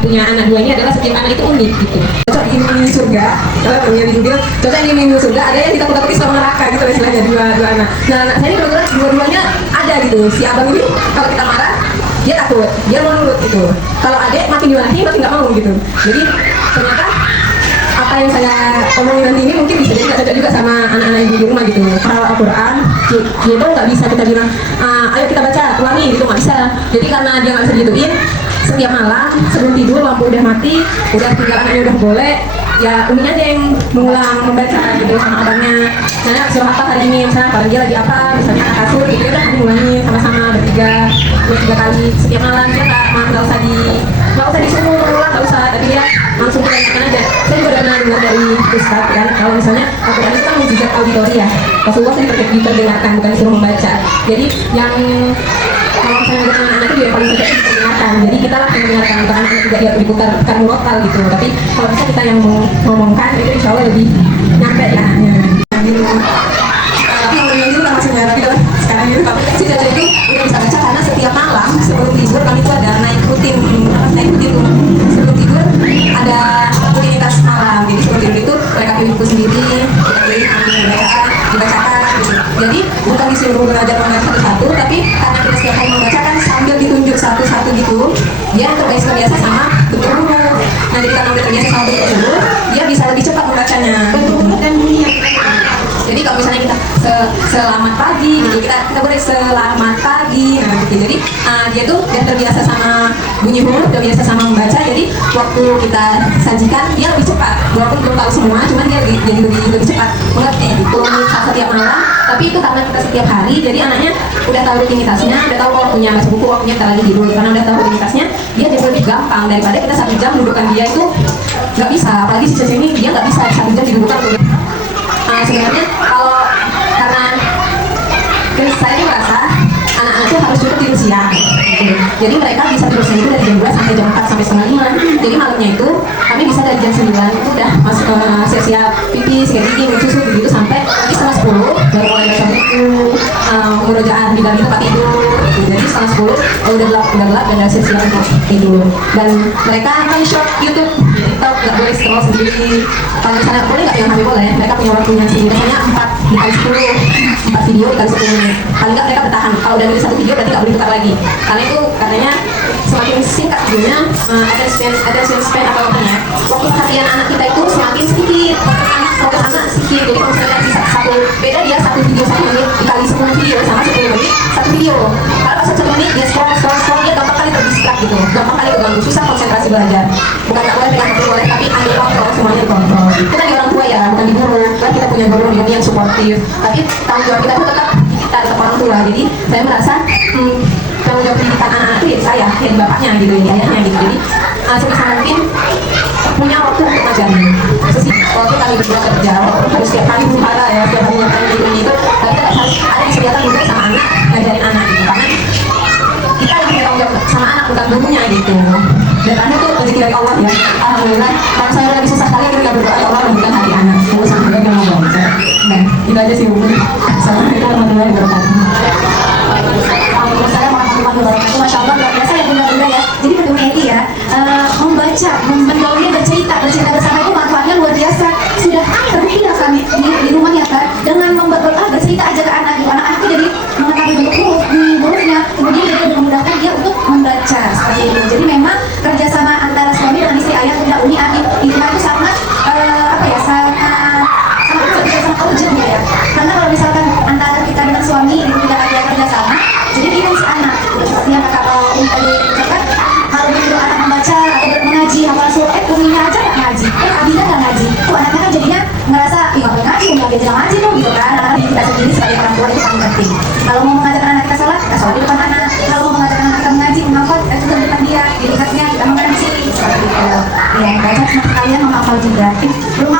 punya anak dua ini adalah setiap anak itu unik gitu. Cocok ini surga, kalau yang dibilang cocok ini surga, ada yang ditakut-takuti sama neraka gitu istilahnya dua anak. Nah anak saya ini kebetulan dua-duanya ada gitu. Si abang ini kalau kita marah dia takut, dia mau nurut gitu. Kalau adik makin dimarahi makin nggak mau gitu. Jadi ternyata apa yang saya omongin nanti ini mungkin bisa jadi nggak cocok juga sama anak-anak ibu di rumah gitu. Kalau Al-Quran itu nggak bisa kita bilang ayo kita baca ulangi gitu, nggak bisa. Jadi karena dia nggak bisa digituin, setiap malam sebelum tidur lampu udah mati, udah tinggal anaknya udah boleh, ya Umi aja yang mengulang membaca gitu sama abangnya. Nah surah apa hari ini, misalnya kalau dia lagi apa, misalnya anak kasur gitu, udah diulangi sama-sama bertiga kali setiap malam. Dia nggak usah disuruh mengulang, nggak usah, tapi dia langsung kita aja. Saya juga pernah dengar dari Ustaz kan, kalau misalnya Al-Quran itu kan mujizat auditori ya, Rasulullah itu diperdengarkan bukan disuruh membaca. Jadi yang kalau misalnya dengan anak itu yang paling penting diperdengarkan. Jadi kita lah yang mendengarkan, bukan anak tidak dia diputar murotal gitu. Tapi kalau bisa kita yang ngomongkan itu insya Allah lebih nyampe ya. Tapi yang lebih itu masih nyara gitu sekarang itu. Tapi si Caca itu udah bisa baca karena setiap malam sebelum tidur kami itu ada naik rutin sebelum tidur ada rutinitas malam. Jadi sebelum tidur itu mereka pilih buku sendiri, kita pilih ambil bacaan, dibacakan gitu. Jadi bukan disuruh belajar membaca satu-satu, tapi karena kita setiap hari membacakan sambil ditunjuk satu-satu gitu, dia terbiasa sama bentuk huruf. Nah jadi karena udah terbiasa sama bentuk huruf, dia bisa lebih cepat membacanya. Bentuk huruf dan bunyi. Jadi kalau misalnya kita selamat pagi, gitu, kita boleh selamat pagi, nah gitu. Jadi dia tuh udah terbiasa sama bunyi huruf, udah biasa sama membaca. Jadi waktu kita sajikan dia lebih cepat. Walaupun belum tahu semua, cuman dia jadi lebih cepat mengerti. Gitu. Setiap malam, tapi itu karena kita setiap hari, jadi anaknya udah tahu rutinitasnya, udah tahu waktunya baca buku, waktunya kita lagi tidur. Karena udah tahu rutinitasnya, dia jadi lebih gampang daripada kita 1 jam dudukkan dia itu nggak bisa. Apalagi si Cece ini dia nggak bisa 1 jam didudukkan. Sebenarnya kalau karena saya ini merasa anak-anak itu harus cukup tidur siang gitu. Jadi mereka bisa tidur siang itu dari jam 2 sampai jam 4 sampai setengah 5. Jadi malamnya itu kami bisa dari jam 9 itu udah masuk siap-siap pipi, sikat gigi, minum susu begitu sampai lagi setengah 10 baru mulai baca buku, merojaan di dalam tempat tidur gitu. Jadi setengah 10 udah gelap dan udah siap-siap untuk tidur. Dan mereka akan short YouTube, TikTok, nggak boleh scroll sendiri. Kalau misalnya boleh nggak yang HP boleh, mereka punya waktunya sendiri. Biasanya 4 dikali 10, 4 video dikali 10 menit. Paling nggak mereka bertahan. Kalau udah dari 1 video berarti nggak boleh putar lagi. Karena itu katanya semakin singkat videonya, attention span atau waktunya, waktu perhatian anak kita itu semakin sedikit. Fokus anak sedikit. Jadi kalau misalnya bisa beda dia 1 video 1 menit dikali 10 video sama 10 menit 1 video. Kalau pas 1 menit dia scroll dia gampang kali terdistract gitu, gampang kali keganggu, susah konsentrasi belajar. Bukan nggak boleh pegang HP boleh, tapi ambil kontrol, semuanya dikontrol. Kita di orang tua ya, bukan di guru. Kan kita punya guru yang suportif, tapi tanggung jawab kita itu tetap orang tua. Jadi saya merasa tanggung jawab pendidikan anak-anak itu ya saya, ya bapaknya gitu, ya ayahnya gitu. Jadi sebisa mungkin punya waktu untuk ngajarin. Waktu kami berdua kerja, harus setiap hari buhara ya, setiap hari nyatakan di ini itu, tapi kita harus ada disediakan juga sama anak, ngajarin anak gitu. Karena kita yang punya tanggung jawab sama anak, bukan gurunya gitu. Dan anak itu rezeki dari Allah ya. Alhamdulillah, kalau saya lagi susah sekali, kita berdoa Allah memberikan hati anak. Terus sampai dia mau baca. Nah, itu aja sih Bu. Assalamualaikum warahmatullahi wabarakatuh. Waalaikumsalam warahmatullahi wabarakatuh. Masya Allah, luar biasa ya bunda-bunda ya. Jadi kedua ini ya, membaca, mengalir bercerita bersama itu manfaatnya luar biasa. Sudah terbukti ya kami di rumahnya kan, dengan bercerita aja ke anak itu jadi mengetahui bentuk huruf di hurufnya, kemudian jadi memudahkan dia untuk membaca seperti itu. Jadi memang kerjasama antara suami dan istri ayah bunda uni amin di rumah itu sangat sangat urgent ya. Karena kalau misalkan antara kita dengan suami itu tidak ada kerjasama, jadi dia si anak seperti yang kakak Umi tadi ucapkan, kalau begitu anak membaca atau mengaji hafal surah, uminya aja nggak ngaji, abinya nggak ngaji, tuh anaknya kan jadinya ngerasa nggak boleh ngaji, nggak belajar ngaji tuh gitu kan. Karena kita sendiri sebagai orang tua itu paling penting. Kalau mau mengajarkan anak kita sholat di depan anak. Kalau mau mengajarkan anak kita mengaji, menghafal, itu di depan dia, dilihatnya kita mengaji seperti itu. Ya, baca cuma sekalian menghafal juga. Belum